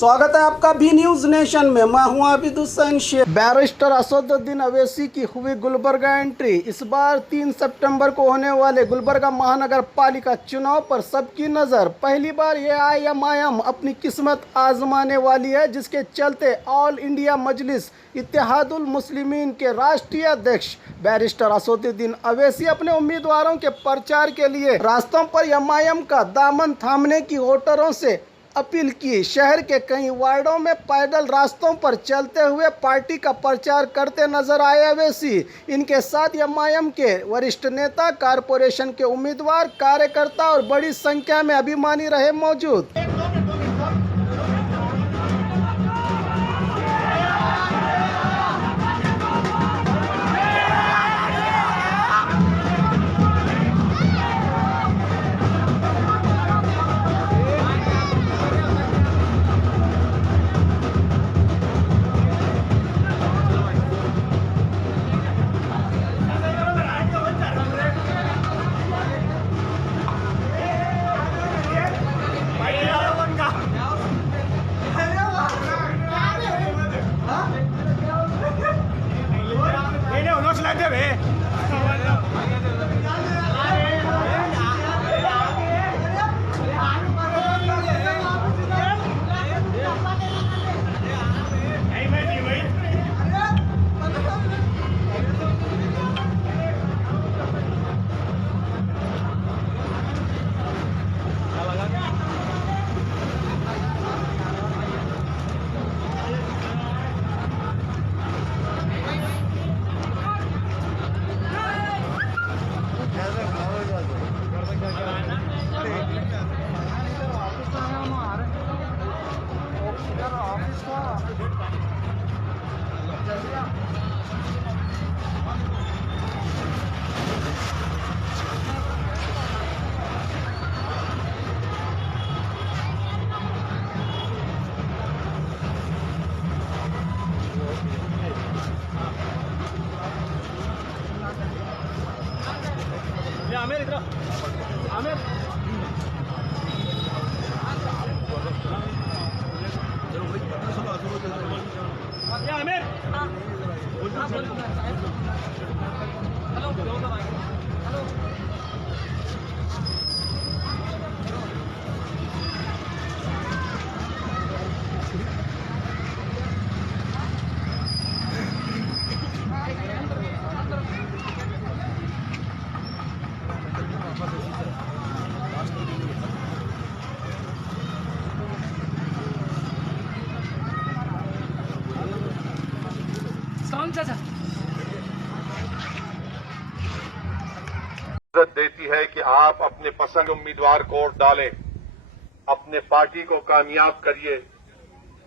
स्वागत है आपका बी न्यूज नेशन में। मैं हूं आबिद हुसैन शेख। बैरिस्टर असदुद्दीन अवैसी की हुई गुलबर्गा एंट्री। इस बार 3 सितंबर को होने वाले गुलबर्गा महानगर पालिका चुनाव पर सबकी नज़र। पहली बार एआईएमआईएम अपनी किस्मत आजमाने वाली है, जिसके चलते ऑल इंडिया मजलिस इत्तेहादुल मुस्लिमीन के राष्ट्रीय अध्यक्ष बैरिस्टर असदुद्दीन अवैसी अपने उम्मीदवारों के प्रचार के लिए रास्तों पर एमआईएम का दामन थामने की वोटरों से अपील की। शहर के कई वार्डों में पैदल रास्तों पर चलते हुए पार्टी का प्रचार करते नजर आए अवैसी। इनके साथ एमआईएम के वरिष्ठ नेता, कारपोरेशन के उम्मीदवार, कार्यकर्ता और बड़ी संख्या में अभिमानी रहे मौजूद। आमिर इधर आमिर आमिर हेलो देती है कि आप अपने पसंद उम्मीदवार को वोट डालें, अपने पार्टी को कामयाब करिए।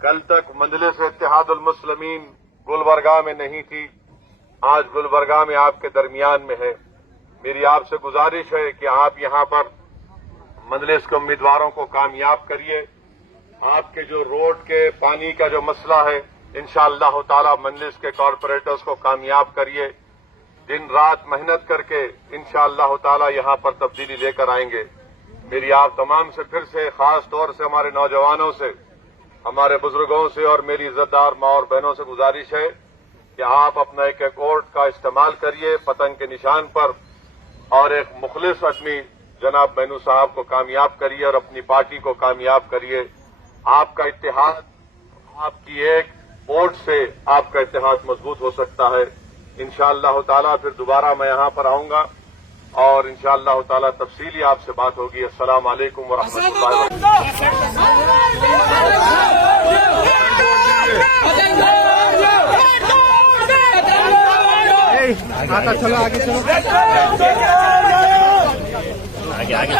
कल तक मजलिस इत्तेहादुल मुस्लिमीन गुलबर्गा में नहीं थी, आज गुलबर्गा में आपके दरमियान में है। मेरी आपसे गुजारिश है कि आप यहां पर मजलिस के उम्मीदवारों को कामयाब करिए। आपके जो रोड के पानी का जो मसला है, इंशाअल्लाह ताला मजलिस के कॉरपोरेटर्स को कामयाब करिए। दिन रात मेहनत करके इंशाअल्लाह ताला यहां पर तब्दीली लेकर आएंगे। मेरी आप तमाम से फिर से, खास तौर से हमारे नौजवानों से, हमारे बुजुर्गों से और मेरी इज्जतदार माँ और बहनों से गुजारिश है कि आप अपना एक एक वोट का इस्तेमाल करिए पतंग के निशान पर और एक मुखलिस आदमी जनाब मैनू साहब को कामयाब करिए और अपनी पार्टी को कामयाब करिए। आपका इत्तेहाद, आपकी एक वोट से आपका इत्तेहाद मजबूत हो सकता है। इंशाअल्लाह ताला फिर दोबारा मैं यहां पर आऊंगा और इंशाअल्लाह ताला तफसीली आपसे बात होगी। अस्सलाम वालेकुम व रहमतुल्लाहि व बरकातहू। चलो आगे चलो, आगे आगे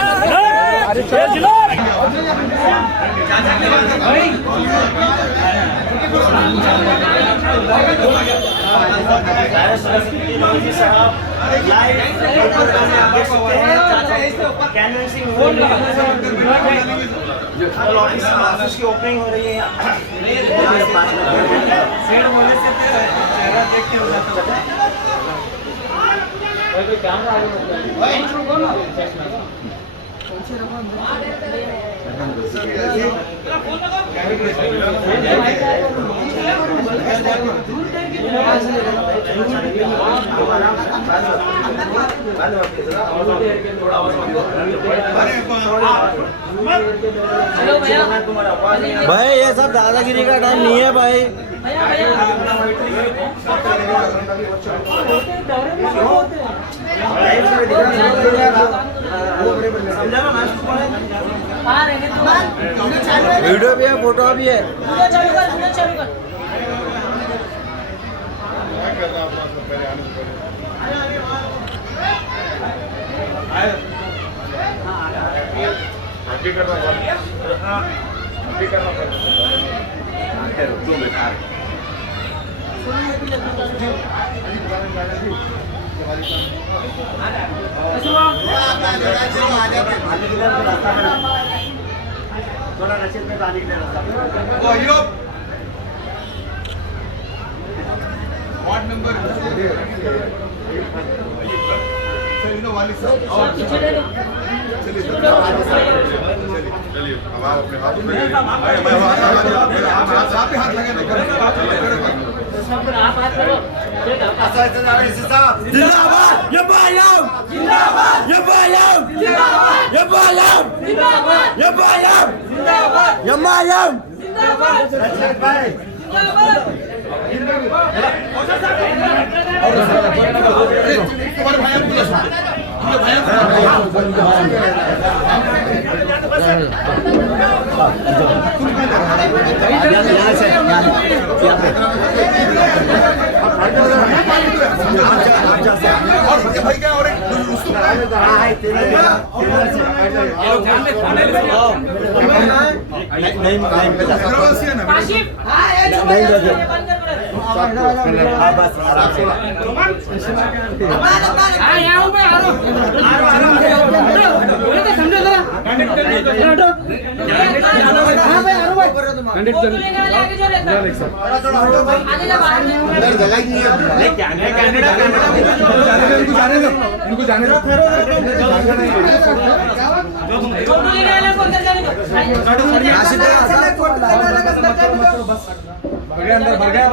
ऑफिस की ओपनिंग हो रही है। कैमरा भाई ये सब दादागिरी का टाइम नहीं है भाई। वीडियो भी है, फोटो भी है। थोड़ा रशीद में पानी के लिए रास्ता वार्ड नंबर वाली चलिए अब आप अपने हाथ में हाथ लगे जिंदाबाद ये बालम, जिंदाबाद ये बालम, जिंदाबाद ये बालम, जिंदाबाद ये बालम, जिंदाबाद ये बालम, इनको जाने दो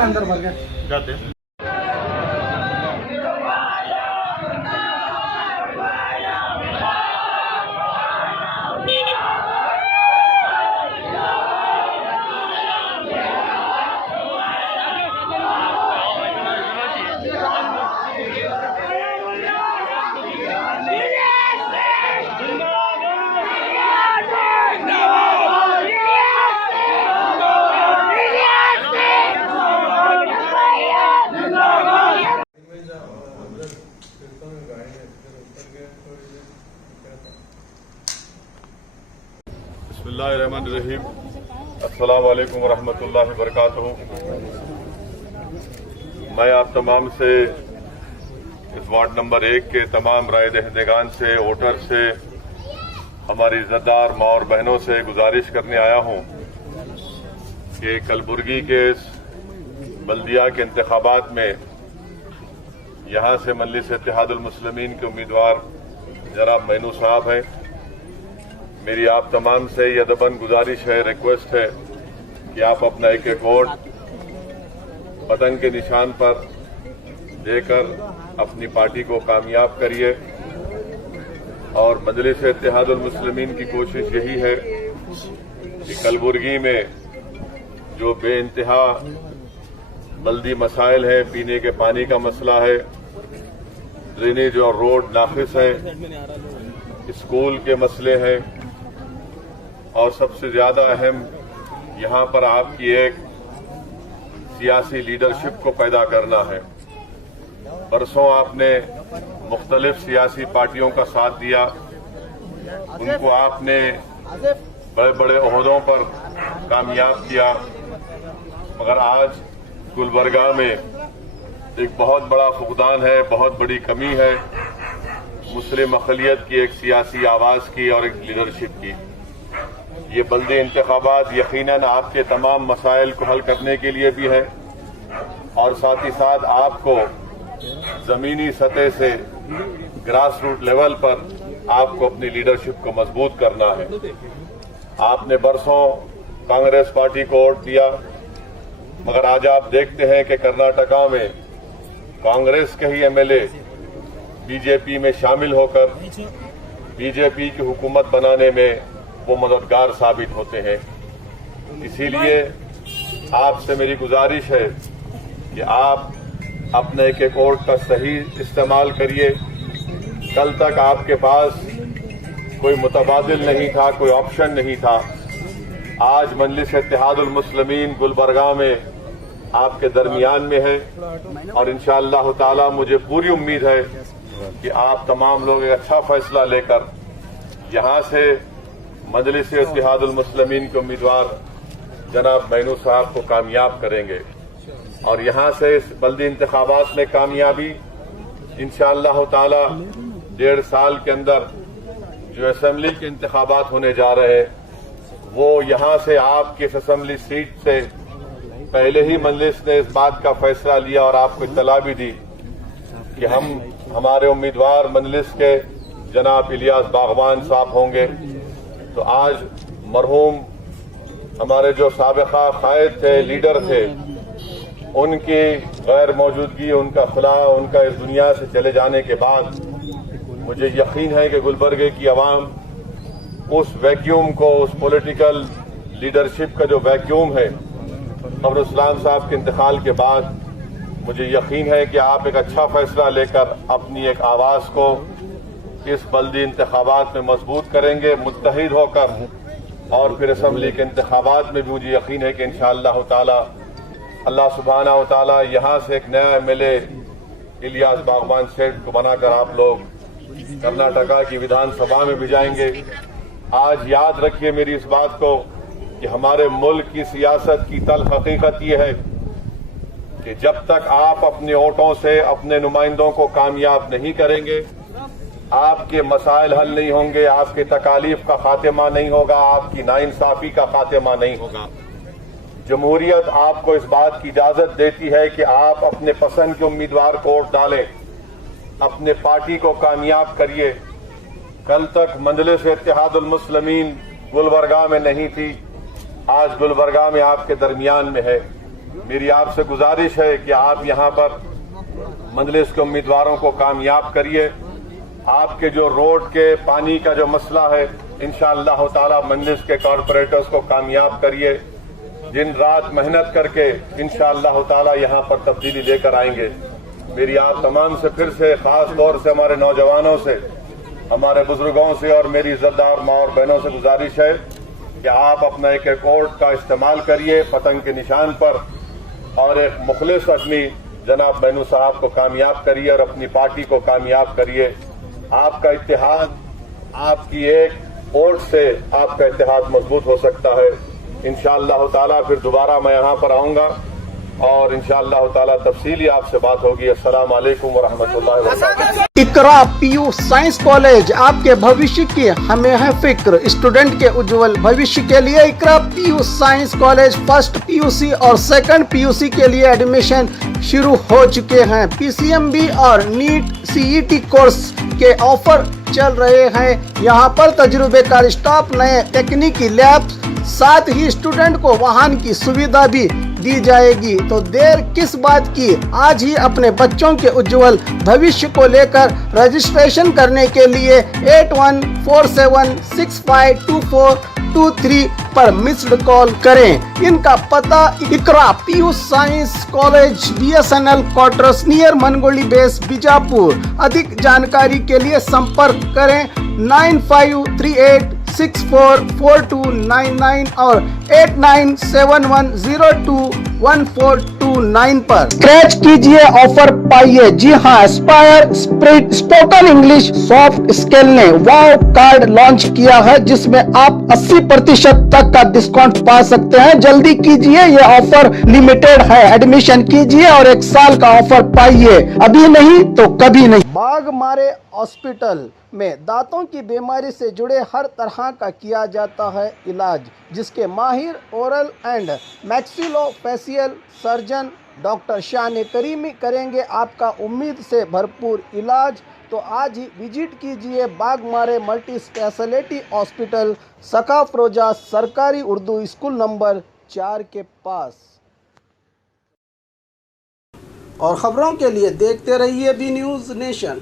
अंदर भर गया जाते हैं। बिस्मिल्लाहिर्रहमानिर्रहीम। अस्सलाम वालेकुम वरहमतुल्लाहि वबरकातुहू। मैं आप तमाम से इस वार्ड नंबर 1 के तमाम राय दहिंदगान से, वोटर से, हमारी इज्जतदार माँ और बहनों से गुजारिश करने आया हूं कि कलबुर्गी के इस बल्दिया के इंतखाबात में यहां से मजलिस इत्तेहादुल मुस्लिमीन के उम्मीदवार जनाब मैनू साहब हैं। मेरी आप तमाम से ये अदबन गुजारिश है, रिक्वेस्ट है कि आप अपना एक एक वोट पतंग के निशान पर देकर अपनी पार्टी को कामयाब करिए। और मजलिस इत्तेहादुल मुस्लिमीन की कोशिश यही है कि कलबुर्गी में जो बेइंतहा बल्दी मसाइल है, पीने के पानी का मसला है, ड्रेनेज और रोड नाकिस है, स्कूल के मसले हैं और सबसे ज्यादा अहम यहां पर आपकी एक सियासी लीडरशिप को पैदा करना है। बरसों आपने मुख्तलिफ सियासी पार्टियों का साथ दिया, उनको आपने बड़े बड़े ओहदों पर कामयाब किया, मगर आज गुलबर्गा में एक बहुत बड़ा फुकदान है, बहुत बड़ी कमी है मुस्लिम अक़लियत की एक सियासी आवाज की और एक लीडरशिप की। ये बल्दी इंतखाबात यकीनन आपके तमाम मसाइल को हल करने के लिए भी है और साथ ही साथ आपको जमीनी सतह से ग्रास रूट लेवल पर आपको अपनी लीडरशिप को मजबूत करना है। आपने बरसों कांग्रेस पार्टी को वोट दिया, मगर आज आप देखते हैं कि कर्नाटका में कांग्रेस के ही एमएलए बीजेपी में शामिल होकर बीजेपी की हुकूमत बनाने में वो मददगार साबित होते हैं। इसीलिए आपसे मेरी गुजारिश है कि आप अपने एक वोट का सही इस्तेमाल करिए। कल तक आपके पास कोई मुतबादिल नहीं था, कोई ऑप्शन नहीं था। आज मजलिस इत्तेहादुल मुस्लिमीन गुलबर्गा में आपके दरमियान में है और इंशाअल्लाह ताला मुझे पूरी उम्मीद है कि आप तमाम लोग एक अच्छा फैसला लेकर यहां से मजलिस इत्तेहादुल मुस्लिमीन के उम्मीदवार जनाब मैनू साहब को कामयाब करेंगे और यहां से इस बल्दी इंतखाबात में कामयाबी इंशाअल्लाह ताला 1.5 साल के अंदर जो असेंबली के इंतखाबात होने जा रहे हैं वो यहां से आपकी इस असेंबली सीट से पहले ही मजलिस ने इस बात का फैसला लिया और आपको इत्तला भी दी कि हमारे उम्मीदवार मजलिस के जनाब इलियास बागवान साहब होंगे। तो आज मरहूम हमारे जो साबिका कायद थे, लीडर थे, उनकी गैर मौजूदगी, उनका खुला, उनका इस दुनिया से चले जाने के बाद मुझे यकीन है कि गुलबर्गे की आवाम उस वैक्यूम को, उस पॉलिटिकल लीडरशिप का जो वैक्यूम है और इस्लाम साहब के इंतकाल के बाद मुझे यकीन है कि आप एक अच्छा फैसला लेकर अपनी एक आवाज़ को इस बल्दी इंतखाबात में मजबूत करेंगे, मुत्तहिद होकर। और फिर असेंबली के इंतखाबात में भी मुझे यकीन है कि इंशाअल्लाह ताला अल्लाह सुब्हानहू व तआला यहाँ से एक नया एमएलए इलियास बागवान सेठ को बनाकर आप लोग कर्नाटका की विधानसभा में भी जाएंगे। आज याद रखिए मेरी इस बात को कि हमारे मुल्क की सियासत की तल्ख हकीकत ये है कि जब तक आप अपने वोटों से अपने नुमाइंदों को कामयाब नहीं करेंगे, आपके मसाइल हल नहीं होंगे, आपके तकालीफ का खात्मा नहीं होगा, आपकी नाइंसाफी का खात्मा नहीं होगा। जमहूरियत आपको इस बात की इजाजत देती है कि आप अपने पसंद के उम्मीदवार को वोट डालें, अपने पार्टी को कामयाब करिए। कल तक मजलिस इत्तेहादुल मुस्लिमीन गुलबर्गा में नहीं थी, आज गुलबर्गा में आपके दरमियान में है। मेरी आपसे गुजारिश है कि आप यहां पर मजलिस के उम्मीदवारों को कामयाब करिए। आपके जो रोड के पानी का जो मसला है, इंशाअल्लाह ताला मजलिस के कॉरपोरेटर्स को कामयाब करिए। दिन रात मेहनत करके इंशाअल्लाह ताला यहां पर तब्दीली लेकर आएंगे। मेरी आप तमाम से फिर से, खास तौर से हमारे नौजवानों से, हमारे बुजुर्गों से और मेरी इज्जतदार माँ और बहनों से गुजारिश है कि आप अपना एक वोट का इस्तेमाल करिए पतंग के निशान पर और एक मुखलिस आदमी जनाब मैनू साहब को कामयाब करिए और अपनी पार्टी को कामयाब करिए। आपका इत्तेहाद, आपकी एक वोट से आपका इत्तेहाद मजबूत हो सकता है। इंशाअल्लाह ताला फिर दोबारा मैं यहाँ पर आऊँगा और इंशाअल्लाह ताला तफसीली आपसे बात होगी। अस्सलाम वालेकुम व रहमतुल्लाहि व बरकातहू। इकरा पीयू साइंस कॉलेज, आपके भविष्य की हमें है फिक्र। स्टूडेंट के उज्जवल भविष्य के लिए Iqra PU science college first PUC और सेकंड पीयूसी के लिए एडमिशन शुरू हो चुके हैं। पीसीएमबी और नीट सीईटी कोर्स के ऑफर चल रहे हैं। यहाँ पर तजुर्बेकार स्टाफ, नए तकनीकी लैब, साथ ही स्टूडेंट को वाहन की सुविधा भी दी जाएगी। तो देर किस बात की, आज ही अपने बच्चों के उज्जवल भविष्य को लेकर रजिस्ट्रेशन करने के लिए 8147652423 पर मिस्ड कॉल करें। इनका पता Iqra PU science college, BSNL quarters near Mangoli base, Bijapur. अधिक जानकारी के लिए संपर्क करें 9538644299 और 8971021429 पर स्क्रैच कीजिए, ऑफर पाइए। जी हाँ, Aspire spirit spoken English soft skill ने वाव कार्ड लॉन्च किया है जिसमें आप 80% तक का डिस्काउंट पा सकते हैं। जल्दी कीजिए, ये ऑफर लिमिटेड है। एडमिशन कीजिए और 1 साल का ऑफर पाइए, अभी नहीं तो कभी नहीं। बाग मारे हॉस्पिटल में दांतों की बीमारी से जुड़े हर तरह का किया जाता है इलाज, जिसके माहिर oral and maxillofacial surgeon doctor शान करीमी करेंगे आपका उम्मीद से भरपूर इलाज। तो तो आज ही विजिट कीजिए बागमारे मल्टी स्पेशलिटी हॉस्पिटल सकाफरोजा सरकारी उर्दू स्कूल नंबर 4 के पास। और ख़बरों के लिए देखते रहिए बी न्यूज़ नेशन।